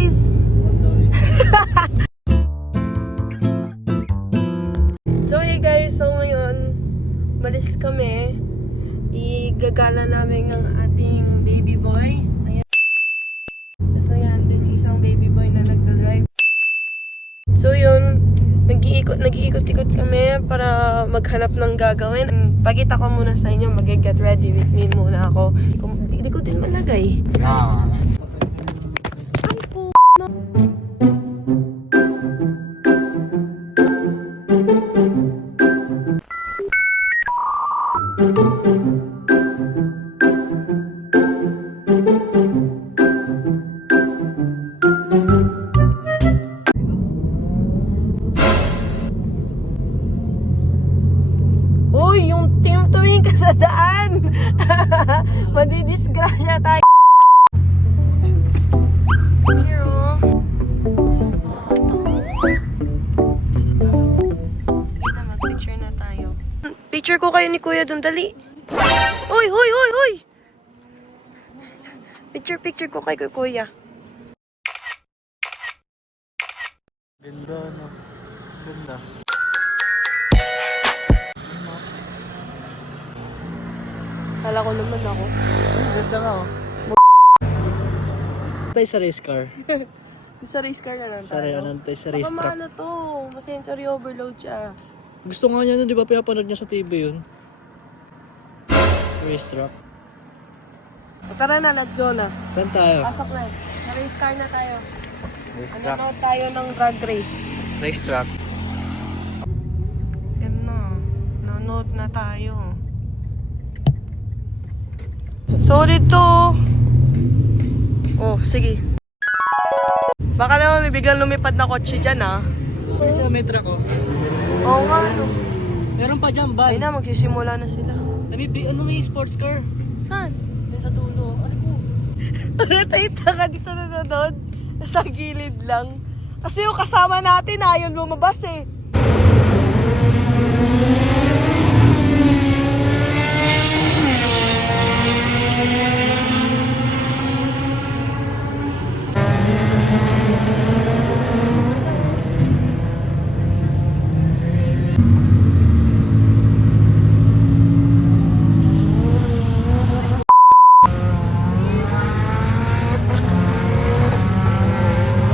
guys! So hey guys, so ngayon malis kami. Igagala namin ang ating baby boy. Ayan. So yan, din yung isang baby boy na nagdadrive. So yun, nag-iikot-ikot kami para maghanap ng gagawin. Pakita ko muna sa inyo, mag-get ready with me muna ako. Hindi ko din malagay. Ay po, uy, yung team tumingin ka sa daan. Madidisgrasya tayo. Here, oh. Kita, mag-picture na tayo. Picture ko kayo ni Kuya dun, dali. Uy, uy, uy, uy. Picture ko kay Kuya. Ganda, no? Ganda. Kala ko naman ako. Ganda nga, oh. Tayo sa race car. Sa race car na lang Sa tayo. sa race Baka track. maano to, sensory overload siya. Gusto nga niya, no, di ba? Pinapanood niya sa TV yun. Race track. O, tara na, let's go na. Saan tayo? Pasok na. Sa race car na tayo. Race Nanonood tayo ng drag race. Race track. Yan na. Nanonood na tayo. Solid to. Oh, sige. Baka naman may biglang lumipad na kotse dyan, ah. Sa may track, oh. Oo nga, no. Meron pa dyan, Ay ban. na, magsisimula na sila. May sports car? Saan? Yan sa dulo. Ano po? Natayta ka dito nanonood. Sa gilid lang. Kasi yung kasama natin ayaw lumabas eh.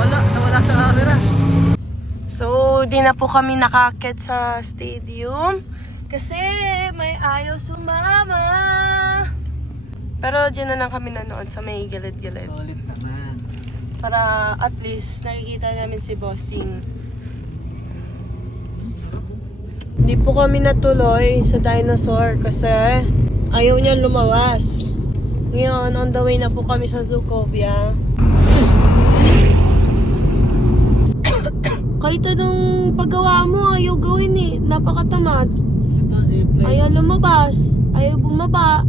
Nawala sa camera. So, di na po kami nakakit sa stadium kasi may ayaw sumama. Pero dyan na lang kami nanood sa may gilid-gilid. Solid naman. Para at least nakikita namin si Bossing. Hindi po kami natuloy sa dinosaur kasi ayaw niya lumawas. Ngayon, on the way na po kami sa Zoocobia. Kahit anong paggawa mo, ayaw gawin eh. Napakatamad. Ito, zipline. Ayaw lumabas. Ayaw bumaba.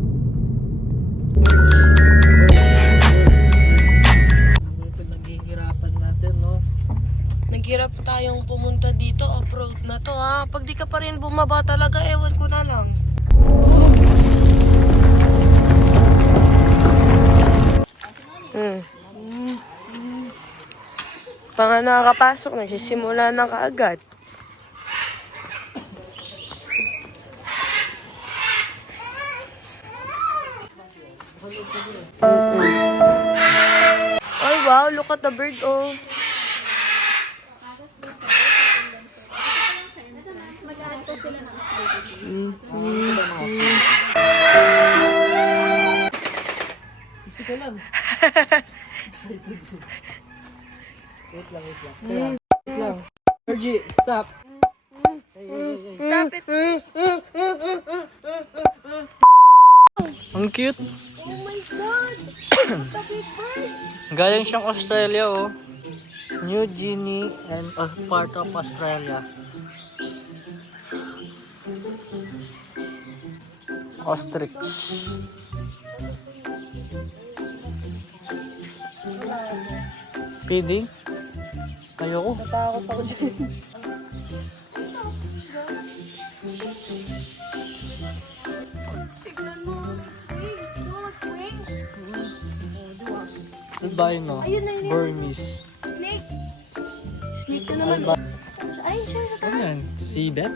Ano pinaghihirapan natin, no? Naghirap tayong pumunta dito. Off-road na to ha. Pag di ka pa rin bumaba talaga, ewan ko na lang. Pang nakakapasok, nagsisimula na kaagad. Ay wow, look at the bird oh. Isi ka lang. Wait lang. Wait lang. Virgie, stop. Hey. Stop it! Ang cute. Oh my God! The big bird! Galing siyang Australia, oh. New Guinea and part of Australia. Ostrich. Feeding? Ayoko. Natakot ako dyan. Tignan mo, swing. Swing. albino. Ayun na yun. Burmese. Snake. Snake na naman. Ay, siya sa Ano taas. yan? Seabed?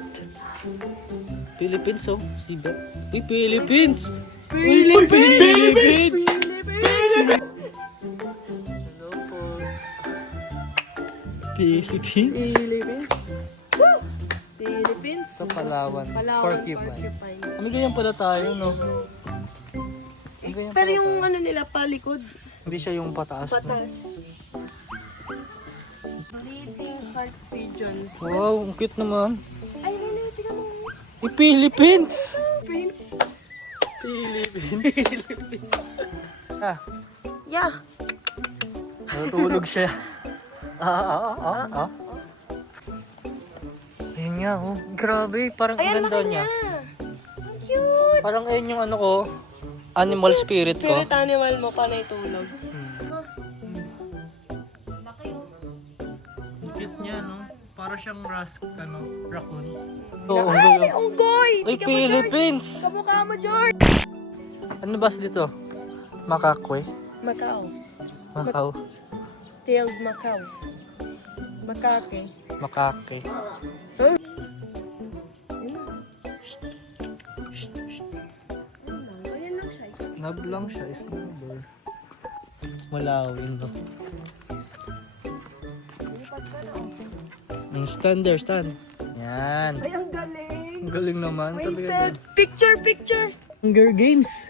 Philippines, oh. Seabed. Uy, Philippines! Philippines! Hello po. Philippines? Philippines. Woo! Philippines. Sa Palawan. Palawan, Porcupine. porcupine. Kami ganyan pala tayo, no? Kami ganyan Pero pala yung tayo. ano nila, palikod, Hindi siya yung pataas, no? patas. Breeding heart pigeon. Wow, ang cute naman. Ay, nene, tingnan mo. Philippines! Prince. Philippines. Ah, Yeah. natulog siya. Ah. Ayun nga, oh. Grabe, parang ang Ayan, ganda laki niya. niya. Ang cute. Parang ayun yung ano ko, animal spirit ko. Spirit animal mo pa na itulog. Laki oh. Ang cute niya, no? Para siyang raccoon. Ay, may unggoy! Uy, Tingnan mo, George. Philippines! Kamukha mo, George! Ano ba dito? Makakwe? Macau. Macau? Tailed Macau. Makake. Makake. Ayan lang siya. Snub lang siya, snubber. Malawin, no? Stand there, stand. Yan. Ay, ang galing! Ang galing naman. Wait, Talaga Pet! Picture, picture! Hunger Games.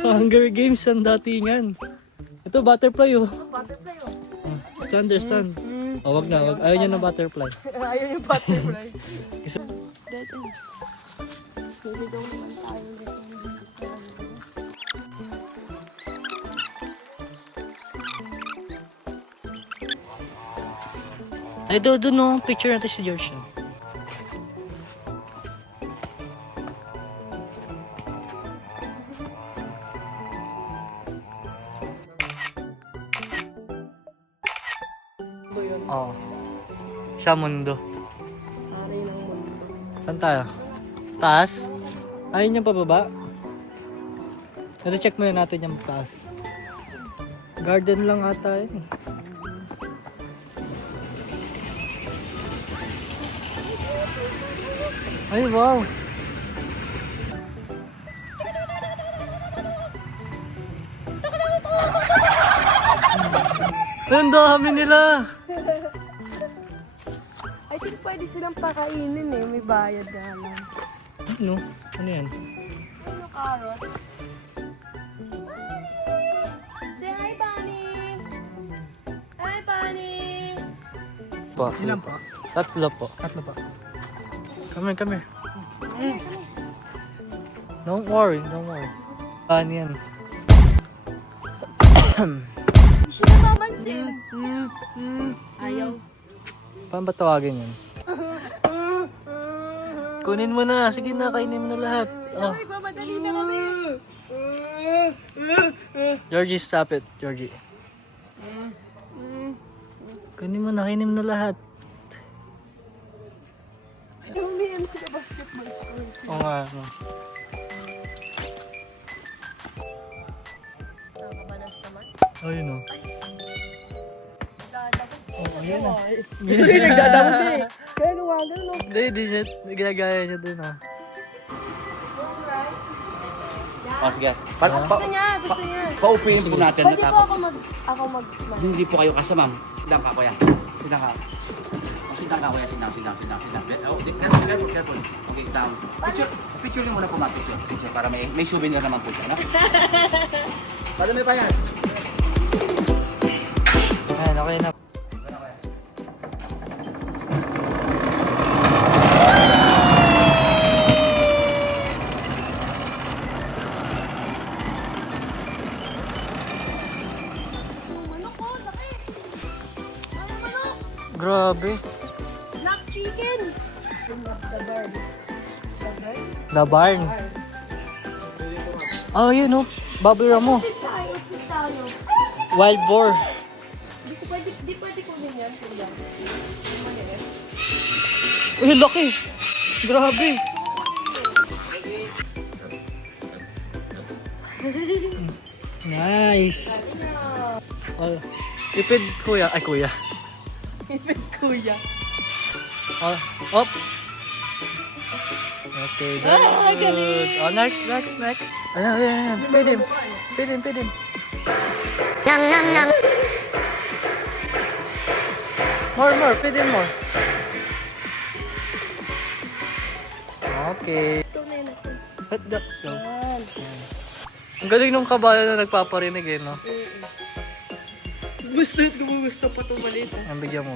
Hunger Games ang datingan. Ito, butterfly, oh. Butterfly, oh. Stand there, stand. Oh, wag na, wag. Ayaw niya ng butterfly. Ayaw yung butterfly. Isa- Dead end. Hindi daw naman tayo dito. Ay, doon, no. Picture natin si George. Ba yun? Oo. Siya mundo. Aray ng mundo. Saan tayo? Taas? Ayun yung pababa? Pero check muna natin yung taas. Garden lang ata yun. Ay, wow! Ang dami nila! I think pwede silang pakainin eh. May bayad na lang. Ano? Ano yan? Ano carrots? Say hi, Bunny! Hi, Bunny! Po. Ilan po? Tatlo po. Tatlo po. Come here. Don't worry, don't worry. Ano yan? Hindi siya namamansin. Ayaw. Paano ba tawagin yun? Kunin mo na. Sige na, kainin mo na lahat. Oh. Sorry, mamadali na kami. Georgie, stop it. Georgie. Kunin mo na, kainin mo na lahat. Umiyan sila basketball. Oo nga. ano. Nakakabalas naman. Oh, yun o. Oh, yun o. Ito rin nagdadamot eh. Kaya luwagan no. Hindi niya. Ginagaya niya dun o. Oh, sige. Gusto niya. Paupuin po natin. Pwede po ako mag... Hindi po kayo kasama. Sidang ka, kuya. Sidang ka. Oh, sidang ka, kuya. Sidang. Oh, careful. Okay, down. Picture niyo muna po, Mark. Picture. Para may souvenir naman po siya. No? Paano may pa yan? Ayan, okay na. Manok ko, laki. Ano manok? Grabe. Black chicken. The bird. The barn. Oh, yun o. Baboy Ramo. Tayo. Wild boar. Di pwede kunin yan. Kuya. Uy, laki. Grabe. Nice. Oh, ipid kuya. Ay, kuya. Ipid kuya. Oh, op. Okay, very good. galing! Oh, next. Ayan. Pid him. More. Pid him more. Okay. Let that go. Ang galing nung kabayo na nagpaparinig eh, no? Gusto pa ito maliit. Ang bigyan mo.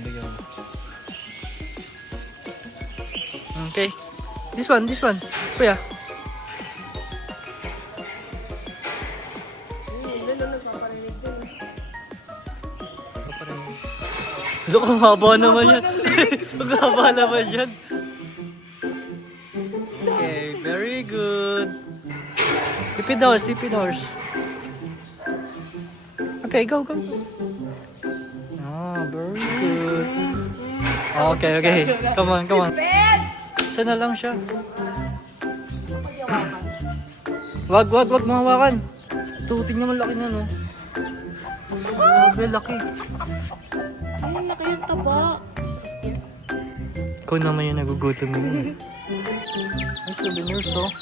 Okay. This one. Kuya. Look, ang haba naman yan. Ang haba naman yan. Okay, very good. Ipid horse. Okay, go. Ah, very good. Okay. Come on. Isa na lang siya. Wag mo hawakan. Tuting naman laki na, no? Grabe, laki. Ay, laki yung taba. Ikaw naman yung nagugutom mo yun. Ay, souvenirs, oh.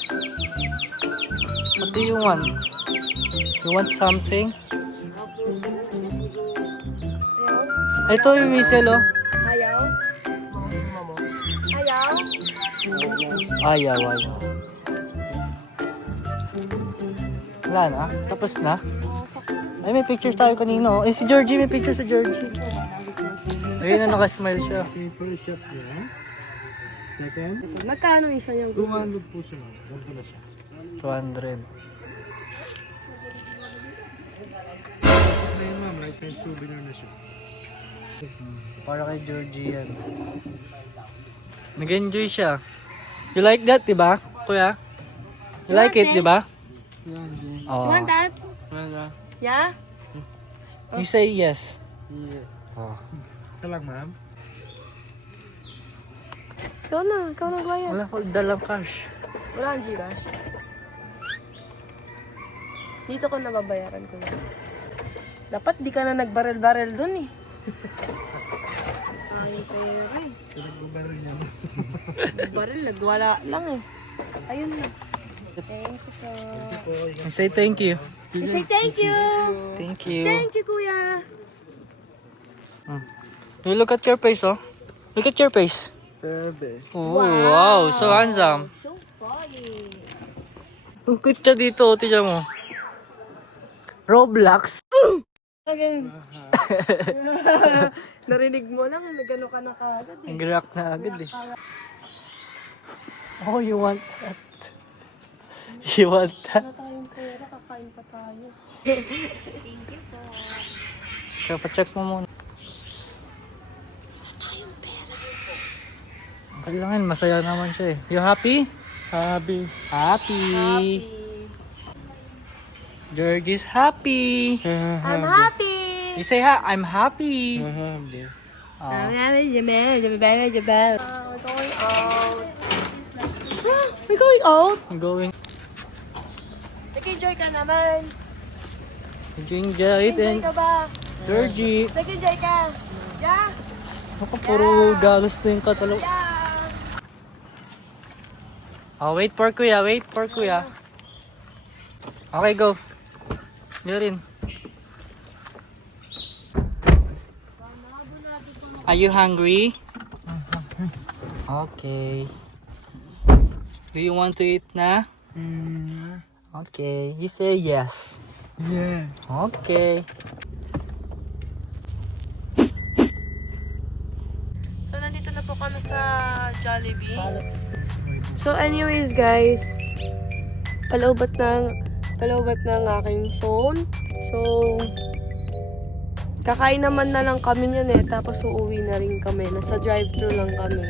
What do you want? You want something? Ito yung whistle, oh. Ayaw? Ayaw. Wala na? Tapos na? Ay, may pictures tayo kanina, oh. Eh, si Georgie, may picture sa Georgie. Ayun na, nakasmile siya. First shot niya. Second, Magkano isa yung 200 po siya. Ganito na siya. 200. Ayun ma'am, lifetime souvenir na siya. Para kay Georgie yan. Nag-enjoy siya. You like that, diba? Kuya? You like it, diba? Yan, yan. Oh. Want that? Wala. Yeah? You say yes. Yeah. Oh. Isa lang ma'am. Ikaw nagbayad. Wala ko dalang cash. Wala ang Gcash. Dito ko nababayaran ko na. Dapat di ka na nagbarel-barel dun eh. Ay, pera eh. Pinagbabaril niya. Barel, nagwala lang eh. Ayun na. Thank you, sir. Say thank you. You say thank you! Thank you. Thank you, kuya! You look at your face, oh. Look at your face. Bebe. Oh, wow. So handsome. So funny! Ang cute siya dito, oh. Tignan mo. Roblox. Again. Narinig mo lang, nagano ka na kagad eh. Nag-react na agad eh. Oh, you want that? You want that? Wala tayong pera, kakain pa tayo. Kaya pa-check mo muna. Kailangan, masaya naman siya eh. You happy? Happy. Happy. Georgie's happy. I'm happy! You say ha, I'm happy. Happy. Oh. We're going out? I'm going. Nag-enjoy ka naman. Enjoy it Enjoy and ka ba? Georgie. Nag-enjoy ka? Yeah? Ako puro galos na yung katalo. Yeah! Oh, wait for kuya. Okay, go. Yo rin. Are you hungry? Okay. Do you want to eat na? Okay. You say yes. Yeah. Okay. So, nandito na po kami sa Jollibee. So, anyways guys, palaubat ng aking phone. So, kakain naman na lang kami niyan eh. Tapos uuwi na rin kami. Nasa drive-thru lang kami.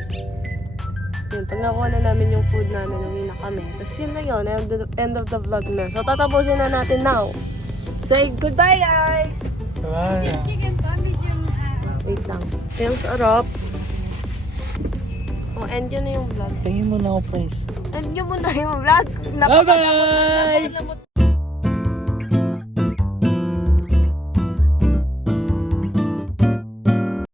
Yun, pag nakuha na namin yung food namin, uwi na kami. Tapos yun na yun, end of the vlog na. So, tatapusin na natin now. Say goodbye guys! Wait lang. Kaya ang sarap. Oh, end yun na yung vlog. Tingin mo na ako, friends. End yun muna yung vlog. Bye-bye!